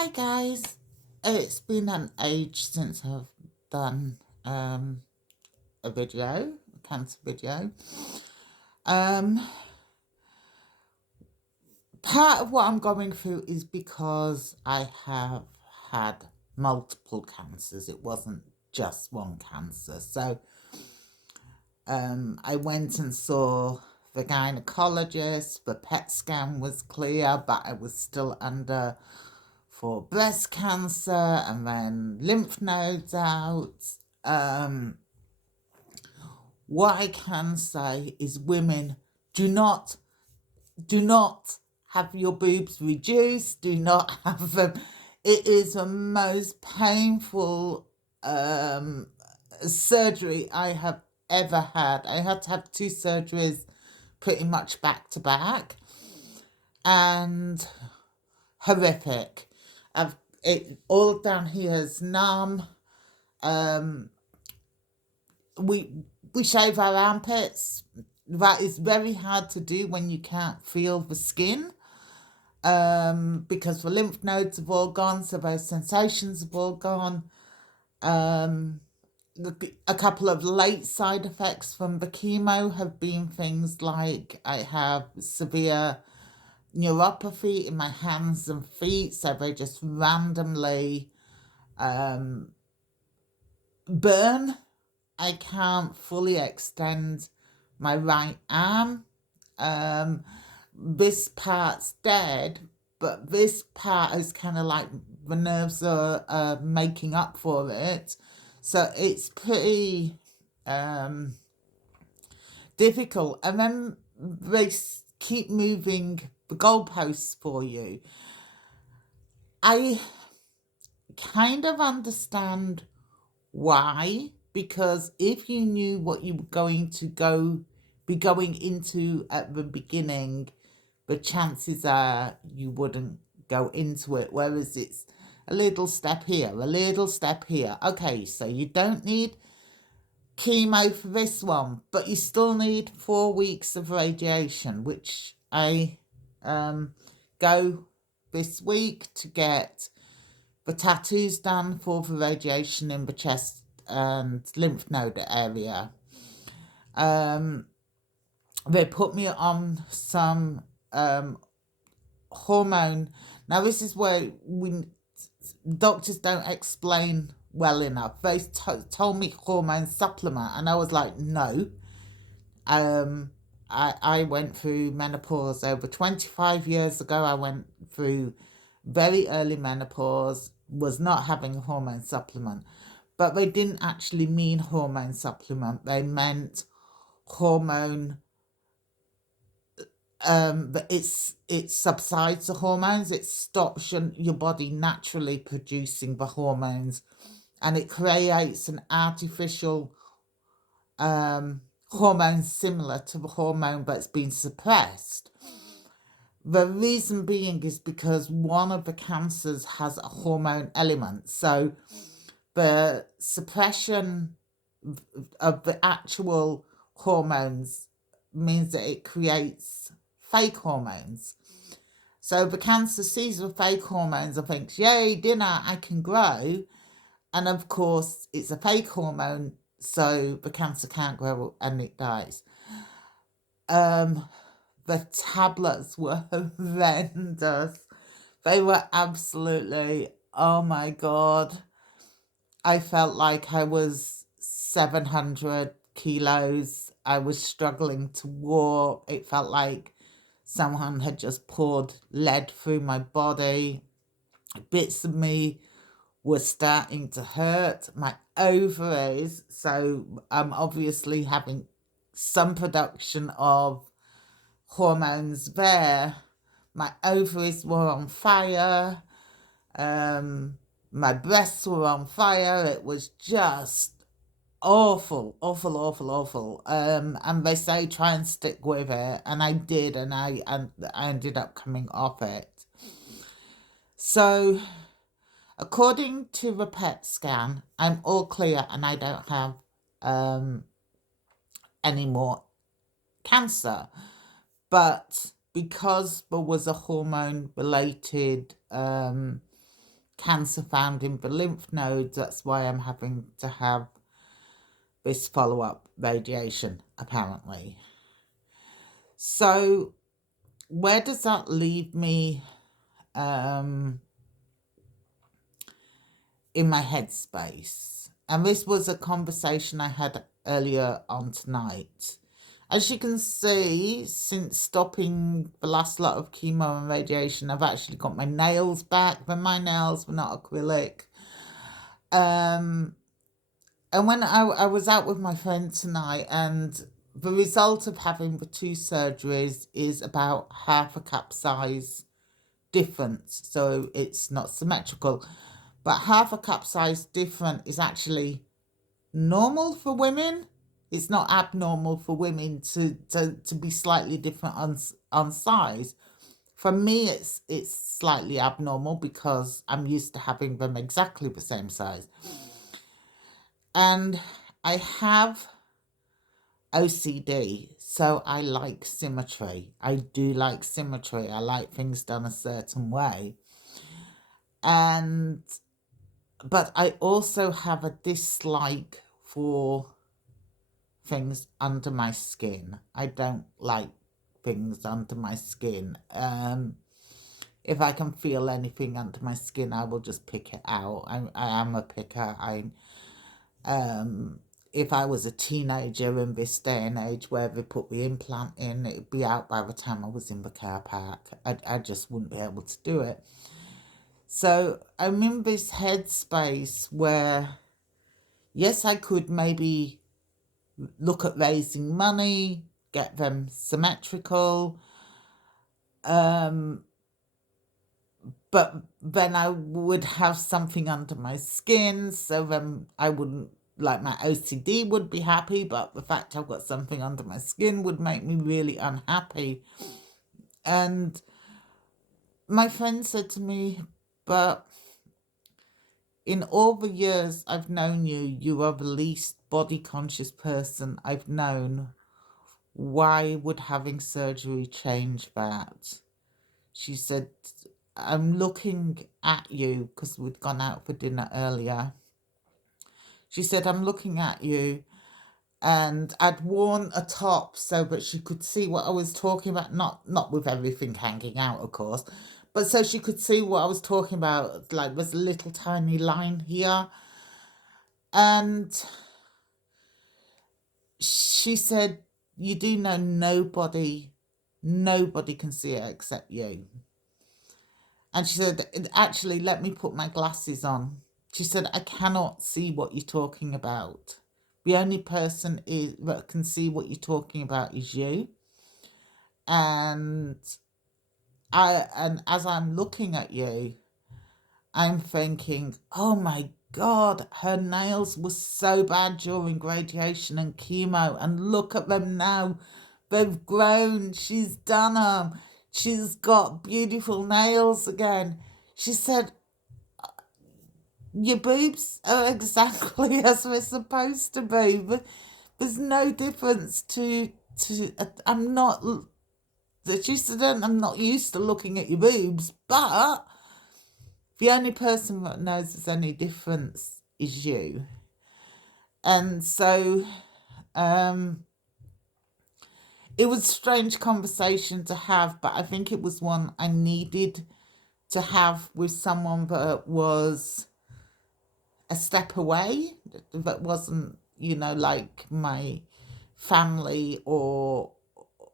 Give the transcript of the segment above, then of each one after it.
Hi guys, it's been an age since I've done a video, a cancer video. Um, Part of what I'm going through is because I have had multiple cancers. It wasn't just one cancer. So I went and saw the gynecologist. The PET scan was clear, but I was still under for breast cancer and then lymph nodes out. Um, what I can say is women do not have your boobs reduced, do not have them. It is the most painful surgery I have ever had. I had to have two surgeries pretty much back to back and horrific. It all down here is numb. Um, we we shave our armpits. That is very hard to do when you can't feel the skin. Because the lymph nodes have all gone, so those sensations have all gone. Um, a couple of late side effects from the chemo have been things like I have severe neuropathy in my hands and feet, so they just randomly burn. I can't fully extend my right arm. This part's dead, but this part is kind of like the nerves are making up for it. So it's pretty difficult. And then they keep moving the goalposts for you. I kind of understand why, because if you knew what you were going to be going into at the beginning, the chances are you wouldn't go into it. Whereas it's a little step here, a little step here. Okay, so you don't need chemo for this one, but you still need 4 weeks of radiation, which I go this week to get the tattoos done for the radiation in the chest and lymph node area. They put me on some hormone. Now this is where doctors don't explain well enough. They told me hormone supplement, and I was like, no. I went through menopause over 25 years ago. I went through very early menopause, was not having a hormone supplement. But they didn't actually mean hormone supplement. They meant hormone, but it subsides the hormones. It stops your body naturally producing the hormones, and it creates an artificial hormone similar to the hormone but it's been suppressed. The reason being is because one of the cancers has a hormone element. So the suppression of the actual hormones means that it creates fake hormones. So the cancer sees the fake hormones and thinks, yay, dinner, I can grow. And of course, it's a fake hormone, so the cancer can't grow and it dies. The tablets were horrendous. They were absolutely, oh my God. I felt like I was 700 kilos. I was struggling to walk. It felt like someone had just poured lead through my body. Bits of me were starting to hurt. My ovaries, so I'm obviously having some production of hormones there. My ovaries were on fire. My breasts were on fire. It was just awful, awful, awful, awful. And they say try and stick with it, and I did, and I ended up coming off it. So, according to the PET scan, I'm all clear, and I don't have any more cancer. But because there was a hormone related cancer found in the lymph nodes. That's why I'm having to have this follow-up radiation, apparently. So where does that leave me in my headspace? And this was a conversation I had earlier on tonight. As you can see, since stopping the last lot of chemo and radiation, I've actually got my nails back, but my nails were not acrylic. And when I was out with my friend tonight, and the result of having the 2 surgeries is about half a cap size difference. So it's not symmetrical, but half a cap size different is actually normal for women. It's not abnormal for women to be slightly different on size. For me, it's slightly abnormal because I'm used to having them exactly the same size. And I have OCD, so I like symmetry. I do like symmetry. I like things done a certain way. But I also have a dislike for things under my skin. I don't like things under my skin. If I can feel anything under my skin, I will just pick it out. I am a picker. If I was a teenager in this day and age where they put the implant in, it'd be out by the time I was in the car park. I just wouldn't be able to do it. So I'm in this headspace where, yes, I could maybe look at raising money, get them symmetrical, but then I would have something under my skin, so then I wouldn't, like, my OCD would be happy, but the fact I've got something under my skin would make me really unhappy. And my friend said to me, but in all the years I've known you, you are the least body conscious person I've known. Why would having surgery change that? She said, I'm looking at you, because we'd gone out for dinner earlier. She said, I'm looking at you, and I'd worn a top so that she could see what I was talking about, not with everything hanging out, of course, but so she could see what I was talking about. Like, there's a little tiny line here. And she said, you do know nobody can see it except you. And she said, actually, let me put my glasses on. She said, I cannot see what you're talking about. The only person that can see what you're talking about is you. And as I'm looking at you, I'm thinking, oh my God, her nails were so bad during radiation and chemo, and look at them now. They've grown. She's done them. She's got beautiful nails again. She said, your boobs are exactly as they're supposed to be. But there's no difference I'm not, she said, I'm not used to looking at your boobs, but the only person that knows there's any difference is you. And so it was a strange conversation to have, but I think it was one I needed to have with someone that was a step away, that wasn't, like my family or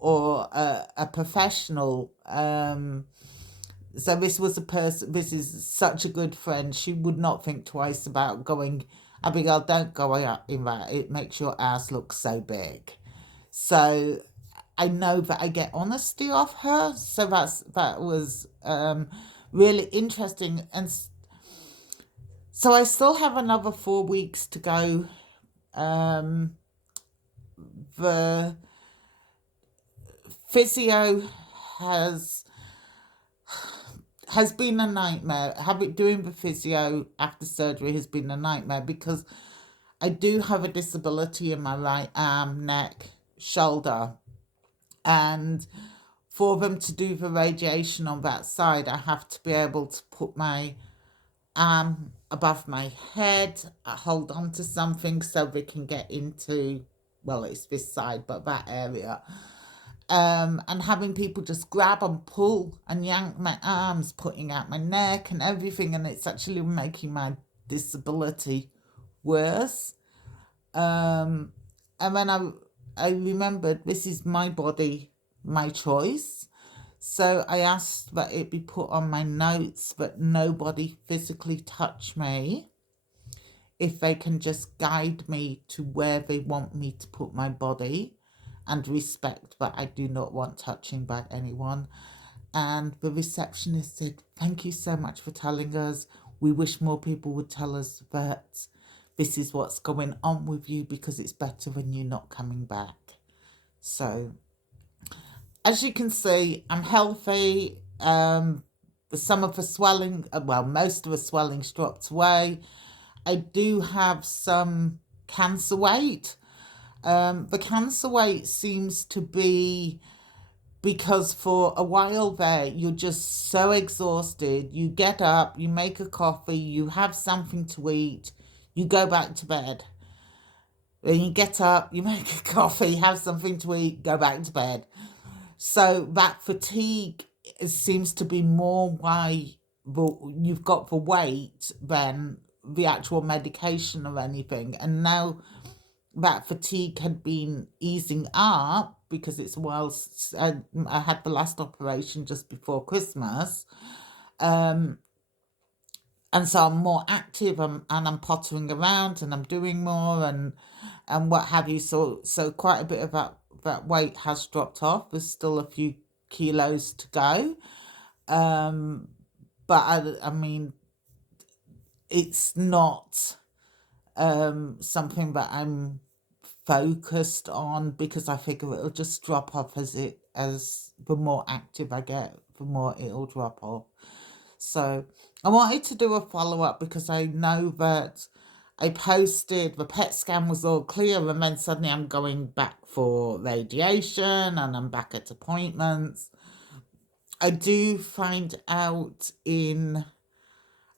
a professional. So this was a person, this is such a good friend. She would not think twice about going, Abigail, don't go out in that. It makes your ass look so big. So I know that I get honesty off her. So that was really interesting. And so I still have another 4 weeks to go. The physio has been a nightmare. Doing the physio after surgery has been a nightmare because I do have a disability in my right arm, neck, shoulder. And for them to do the radiation on that side, I have to be able to put my arm above my head. I hold on to something so they can get into, well, it's this side, but that area. And having people just grab and pull and yank my arms, putting out my neck and everything, and it's actually making my disability worse. And then I remembered this is my body, my choice. So I asked that it be put on my notes that nobody physically touch me, if they can just guide me to where they want me to put my body, and respect that I do not want touching by anyone. And the receptionist said, "Thank you so much for telling us. We wish more people would tell us that this is what's going on with you, because it's better when you're not coming back." So, as you can see, I'm healthy. Some of the swelling, well, most of the swelling's dropped away. I do have some cancer weight. The cancer weight seems to be because for a while there, you're just so exhausted. You get up, you make a coffee, you have something to eat, you go back to bed. Then you get up, you make a coffee, have something to eat, go back to bed. So that fatigue seems to be more why you've got the weight than the actual medication or anything. And now that fatigue had been easing up, because it's a while I had the last operation just before Christmas. And so I'm more active, and I'm pottering around and I'm doing more and what have you. So quite a bit of that weight has dropped off. There's still a few kilos to go. But I mean, it's not something that I'm focused on, because I figure it'll just drop off as the more active I get, the more it'll drop off. So I wanted to do a follow-up because I know that I posted the PET scan was all clear, and then suddenly I'm going back for radiation and I'm back at appointments. I do find out in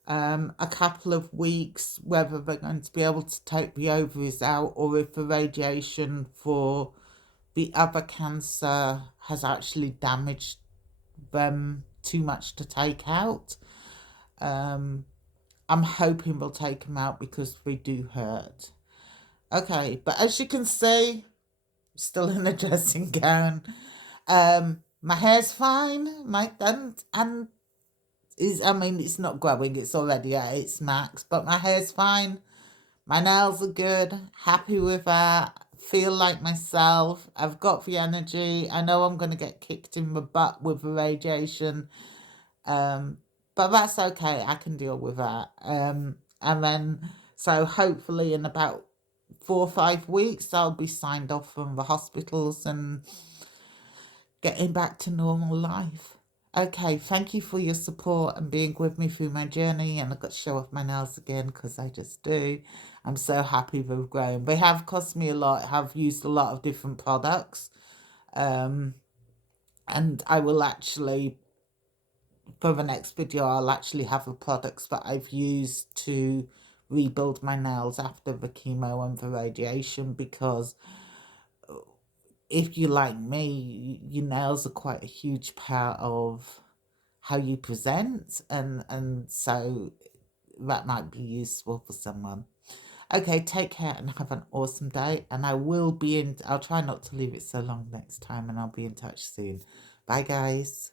a couple of weeks whether they're going to be able to take the ovaries out, or if the radiation for the other cancer has actually damaged them too much to take out. I'm hoping they'll take them out because they do hurt. Okay, but as you can see, still in a dressing gown. My hair's fine, and I mean, it's not growing, it's already at its max, but my hair's fine. My nails are good, happy with that, feel like myself. I've got the energy. I know I'm going to get kicked in the butt with the radiation, but that's okay. I can deal with that. And then, so hopefully in about 4 or 5 weeks, I'll be signed off from the hospitals and getting back to normal life. Okay, thank you for your support and being with me through my journey. And I've got to show off my nails again because I just do. I'm so happy they've grown. They have cost me a lot. I have used a lot of different products. And I will actually, for the next video, I'll actually have the products that I've used to rebuild my nails after the chemo and the radiation, because if you like me, your nails are quite a huge part of how you present, and so that might be useful for someone. Okay, take care and have an awesome day, and I'll try not to leave it so long next time, and I'll be in touch soon. Bye guys.